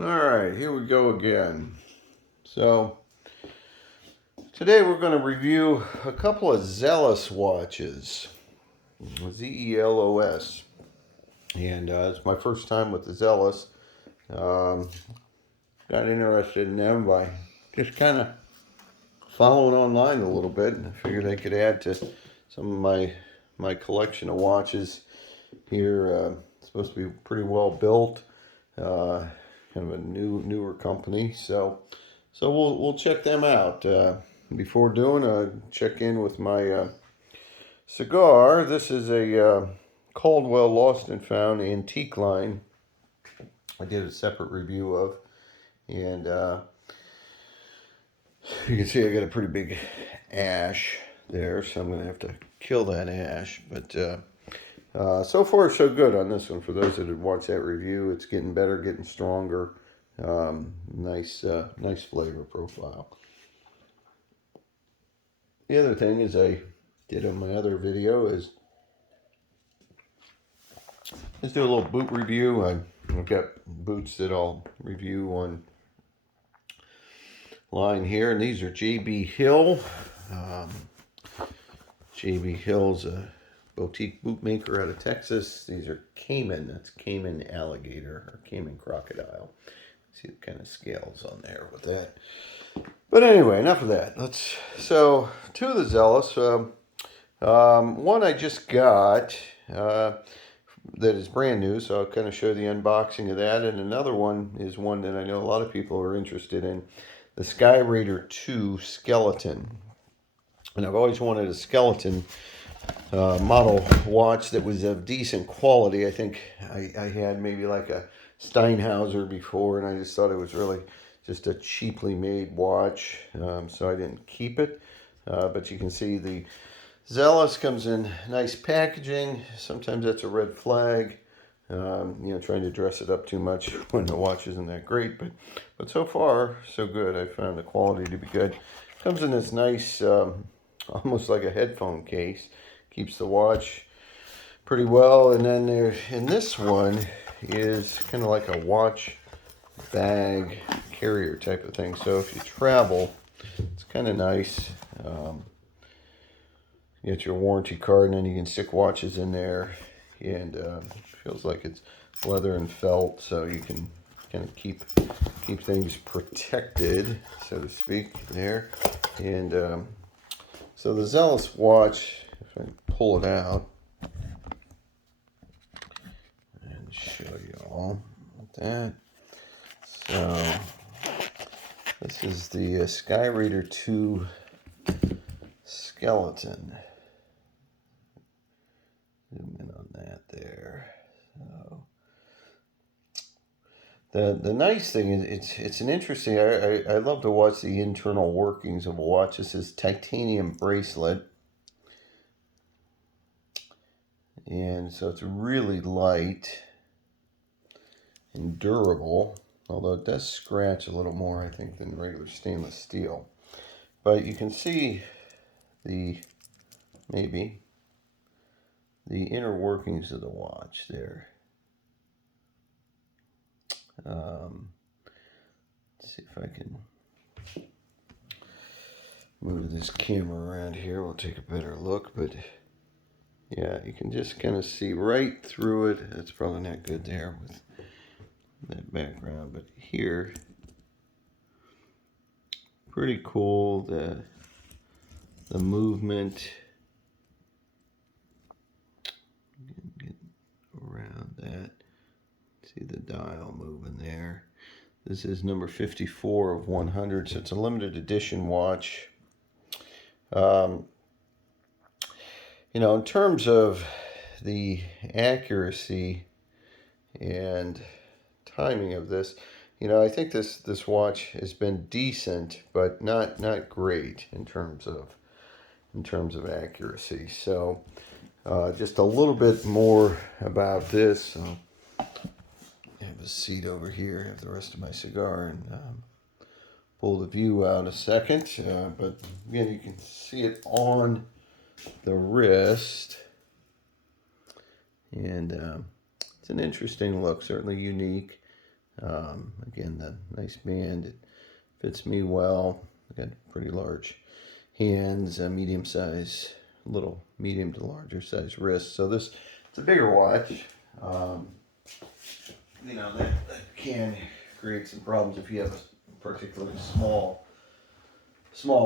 Alright, here we go again. So, today we're going to review a couple of Zelos watches. Zelos. And it's my first time with the Zelos. Got interested in them by just kind of following online a little bit. And I figured I could add to some of my collection of watches here. It's supposed to be pretty well built. Kind of a newer company, so we'll check them out. Before doing, check in with my cigar. This is a Caldwell Lost and Found antique line. I did a separate review of, and you can see I got a pretty big ash there, so I'm gonna have to kill that ash. But so far so good on this one. For those that have watched that review, it's getting better, getting stronger. Nice flavor profile. The other thing, as I did on my other video, is let's do a little boot review. I've got boots that I'll review on line here, and these are JB Hill. JB Hill's a boutique boot maker out of Texas. These are Cayman. That's Cayman alligator or Cayman crocodile. See the kind of scales on there with that. But anyway, enough of that. So two of the Zelos. One I just got that is brand new, so I'll kind of show the unboxing of that. And another one is one that I know a lot of people are interested in, the Skyraider 2 Skeleton. And I've always wanted a Skeleton model watch that was of decent quality. I think I had maybe like a Steinhauser before, and I just thought it was really just a cheaply made watch, so I didn't keep it. But you can see the Zelos comes in nice packaging. Sometimes that's a red flag. Trying to dress it up too much when the watch isn't that great, but so far so good. I found the quality to be good. Comes in this nice, almost like a headphone case. Keeps the watch pretty well. And then there, in this one, is kind of like a watch bag carrier type of thing. So if you travel, it's kind of nice. You get your warranty card, and then you can stick watches in there, and feels like it's leather and felt, so you can kind of keep things protected, so to speak, there. And so the Zelos watch, if I pull it out and show you all that. So this is the Skyraider 2 Skeleton. Zoom in on that there. So the nice thing is it's an interesting. I love to watch the internal workings of a watch. This is titanium bracelet, and so it's really light and durable. Although it does scratch a little more, I think, than regular stainless steel. But you can see the inner workings of the watch there. Let's see if I can move this camera around here. We'll take a better look. But yeah, you can just kind of see right through it. It's probably not good there with that background, but here, pretty cool. The movement. Get around that. See the dial moving there. This is number 54 of 100, so it's a limited edition watch. In terms of the accuracy and timing of this, I think this watch has been decent, but not great in terms of accuracy. So just a little bit more about this. I have a seat over here. I have the rest of my cigar, and pull the view out a second. But again, you can see it on the wrist, and it's an interesting look, certainly unique. Again, the nice band. It fits me well. I got pretty large hands, medium size, little medium to larger size wrists. So this, it's a bigger watch. You know, that can create some problems if you have a particularly small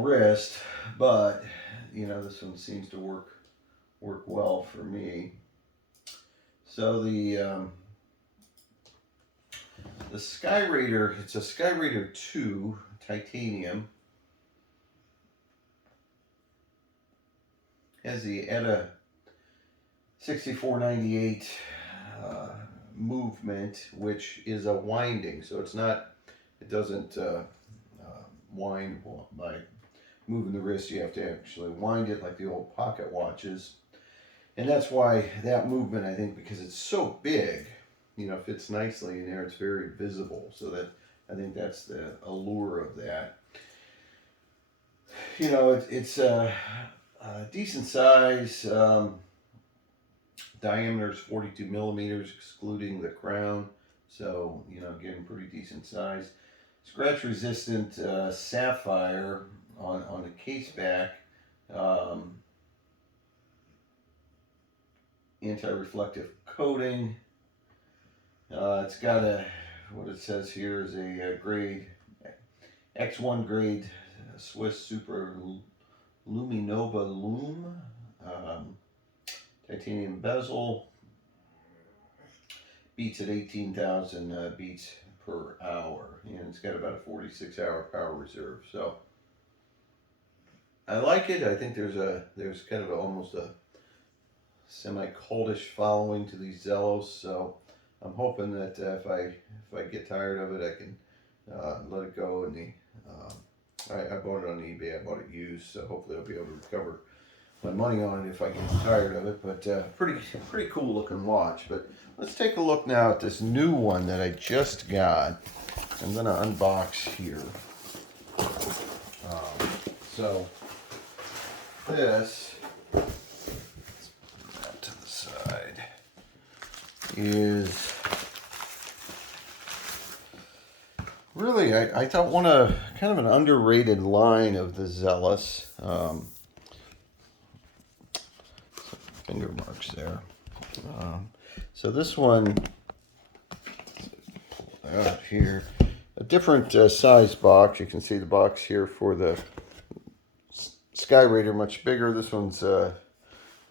wrist, but you know, this one seems to work well for me. So the Skyraider, it's a Skyraider 2 titanium. Has the ETA 6498 movement, which is a winding, so it's not, it doesn't wind by moving the wrist. You have to actually wind it like the old pocket watches, and that's why that movement, I think, because it's so big, you know, fits nicely in there. It's very visible, so that I think that's the allure of that. You know, it's a decent size. Diameter is 42 millimeters, excluding the crown. So, you know, again, pretty decent size. Scratch resistant sapphire on the case back. Anti-reflective coating. It's got what it says here is a grade X1 grade Swiss Super Luminova Lume. Titanium bezel, beats at 18,000 beats per hour, and it's got about a 46-hour power reserve. So I like it. I think there's kind of almost a semi-cultish following to these Zelos. So I'm hoping that if I get tired of it, I can let it go. And I bought it on eBay. I bought it used, so hopefully I'll be able to recover my money on it if I get tired of it. But pretty cool looking watch. But let's take a look now at this new one that I just got. I'm gonna unbox here. So this, let's put that to the side, is really, I thought kind of an underrated line of the Zelos. Finger marks there. So this one, pull it out here, a different size box. You can see the box here for the Skyraider, much bigger. This one's a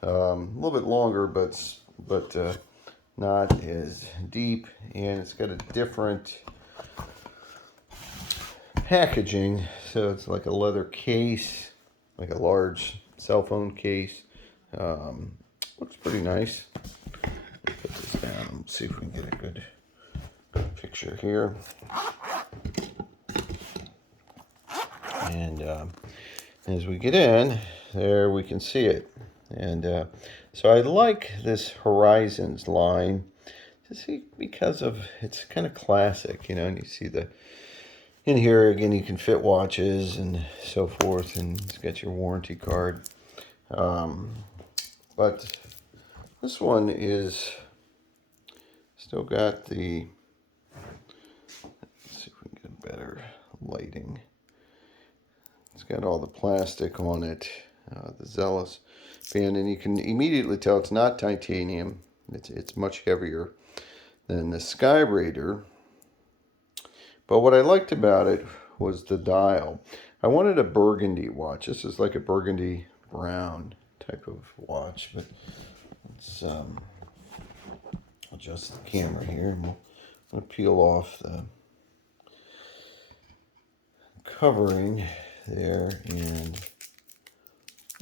little bit longer, but not as deep, and it's got a different packaging. So it's like a leather case, like a large cell phone case. Looks pretty nice. Put this down and see if we can get a good picture here. And as we get in, there we can see it. And so I like this Horizons line to see, because of it's kind of classic, you know, and you see in here again, you can fit watches and so forth, and it's got your warranty card. But this one is still got the, let's see if we can get better lighting. It's got all the plastic on it, the Zelos band, and you can immediately tell it's not titanium. It's much heavier than the Skyraider. But what I liked about it was the dial. I wanted a burgundy watch. This is like a burgundy brown type of watch, but let's adjust the camera here, and we'll peel off the covering there, and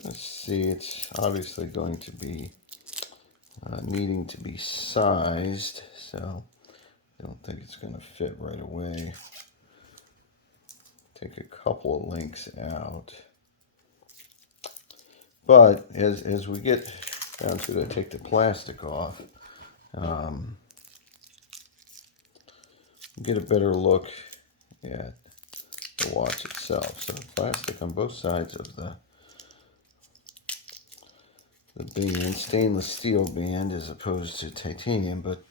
let's see, it's obviously going to be needing to be sized, so I don't think it's going to fit right away. Take a couple of links out. But as we get down to it, take the plastic off, get a better look at the watch itself. So the plastic on both sides of the band, stainless steel band as opposed to titanium, but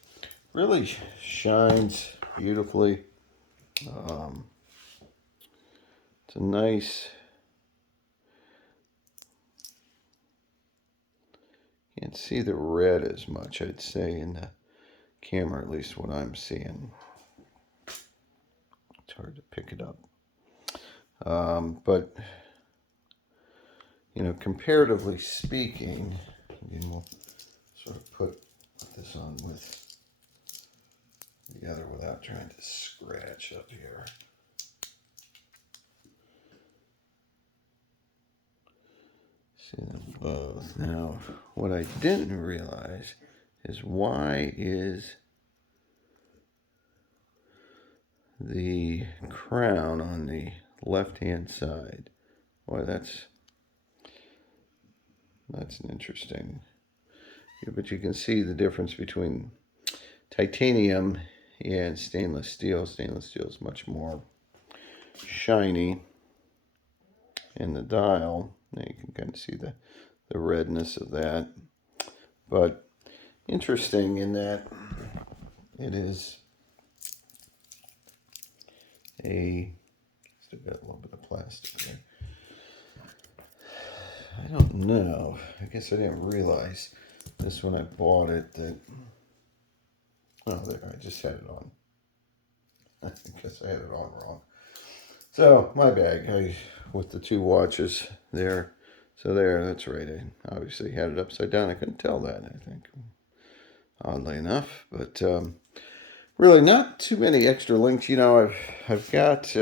really shines beautifully. Um, it's a nice, can't see the red as much, I'd say, in the camera, at least what I'm seeing. It's hard to pick it up. But, you know, comparatively speaking, again, we'll sort of put this on with the other without trying to scratch up here. See them both. Now, what I didn't realize is why is the crown on the left-hand side? Why, that's an interesting. Yeah, but you can see the difference between titanium and stainless steel. Stainless steel is much more shiny. In the dial, now you can kind of see the redness of that. But interesting in that it is still got a little bit of plastic there. I don't know. I guess I didn't realize this when I bought it that, oh, there, I just had it on. I guess I had it on wrong. So, my bag, with the two watches there. So there, that's right. I obviously had it upside down. I couldn't tell that, I think, oddly enough. But really not too many extra links. You know, I've got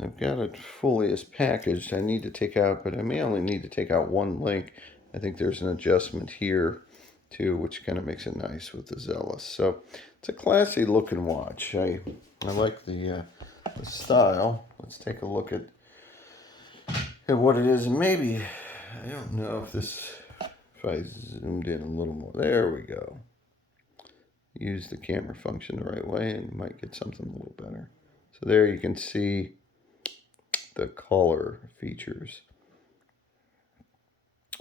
it fully as packaged. I need to take out, but I may only need to take out one link. I think there's an adjustment here too, which kind of makes it nice with the Zelos. So it's a classy looking watch. I like the style. Let's take a look at what it is, and maybe, I don't know if I zoomed in a little more. There we go. Use the camera function the right way and you might get something a little better. So there you can see the color features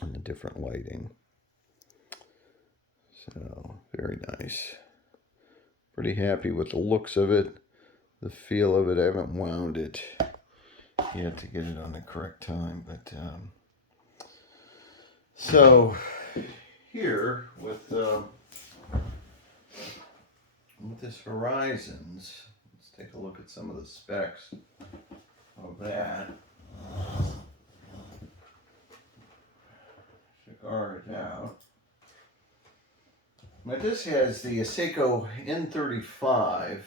and the different lighting. So very nice. Pretty happy with the looks of it, the feel of it. I haven't wound it yet to get it on the correct time, but so here with this Horizons, let's take a look at some of the specs of that. Cigar it out. Now this has the Seiko N35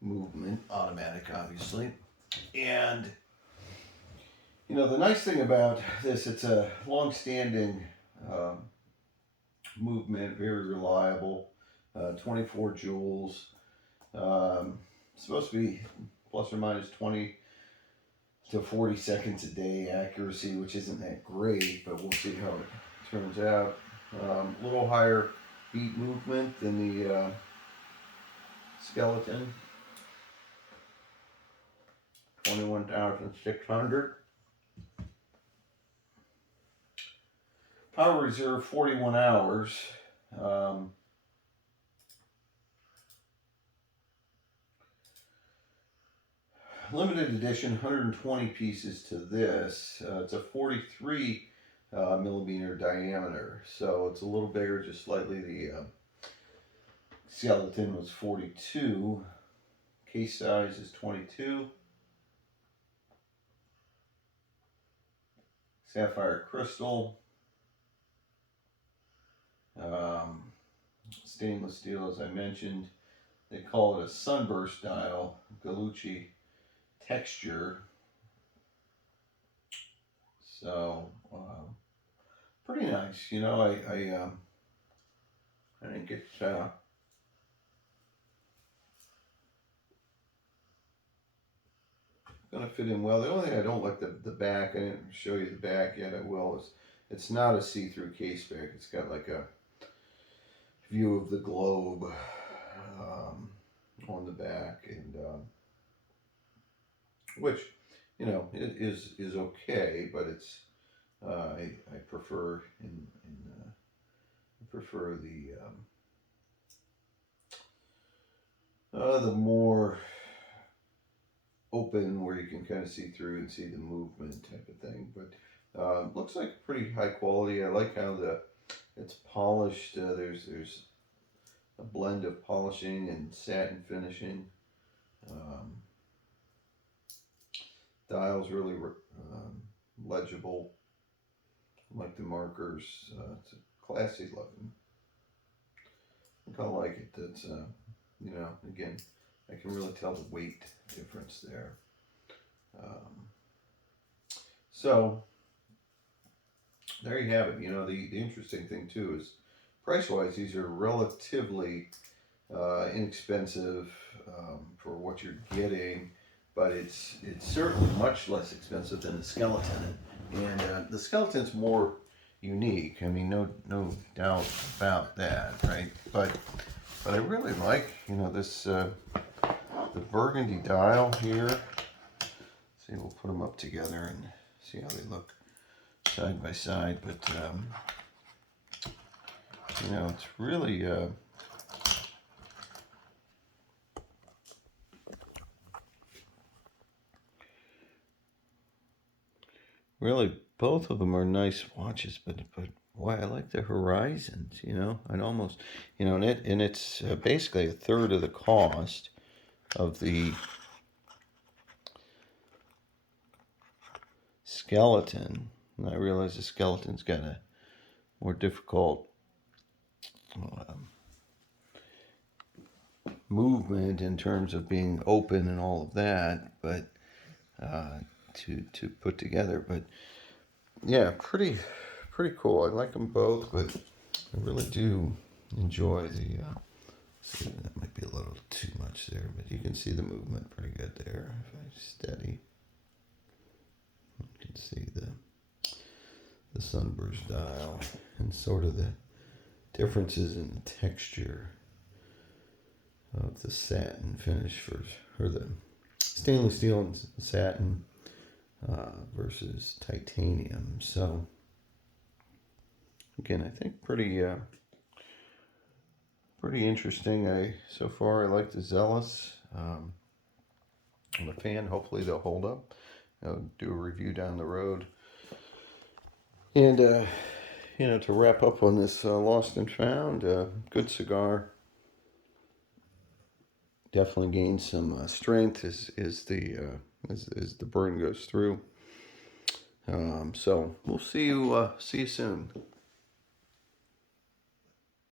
movement, automatic obviously. And, you know, the nice thing about this, it's a long-standing movement, very reliable, 24 joules. Supposed to be plus or minus 20 to 40 seconds a day accuracy, which isn't that great, but we'll see how it turns out. A little higher beat movement than the Skeleton, 21,600. Power reserve 41 hours. Limited edition, 120 pieces to this. It's a 43 millimeter diameter, so it's a little bigger, just slightly. The Skeleton was 42. Case size is 22. Sapphire crystal. Stainless steel, as I mentioned. They call it a Sunburst dial, Galucci texture. So pretty nice. You know, I think it's gonna fit in well. The only thing I don't like the back. I didn't show you the back yet. I will. It's not a see-through case back. It's got like a view of the globe on the back, and which, you know, is okay, but it's I prefer I prefer the The more open, where you can kind of see through and see the movement type of thing. But looks like pretty high quality. I like how it's polished. There's a blend of polishing and satin finishing. Um, Dial's really legible. I like the markers. It's a classy looking. I kind of like it. That's again, I can really tell the weight difference there. Um, so there you have it. The interesting thing too is price-wise, these are relatively inexpensive for what you're getting, but it's certainly much less expensive than the skeleton, and the skeleton's more unique. I mean, no doubt about that, right? But I really like this the Burgundy dial here. See, we'll put them up together and see how they look side by side. But it's really really, both of them are nice watches, but boy, I like the Horizons. I'd almost, and it's basically a third of the cost of the Skeleton. And I realize the Skeleton's got a more difficult movement in terms of being open and all of that, but to put together. But yeah, pretty cool. I like them both, but I really do enjoy the. See, that might be a little too much there, but you can see the movement pretty good there. If I steady, you can see the Sunburst dial and sort of the differences in the texture of the satin finish or the stainless steel and satin versus titanium. So again, I think pretty interesting. So far I like the Zelos. I'm a fan. Hopefully they'll hold up. I'll do a review down the road. And to wrap up on this Lost and Found, good cigar. Definitely gains some strength as the burn goes through. So we'll see you soon.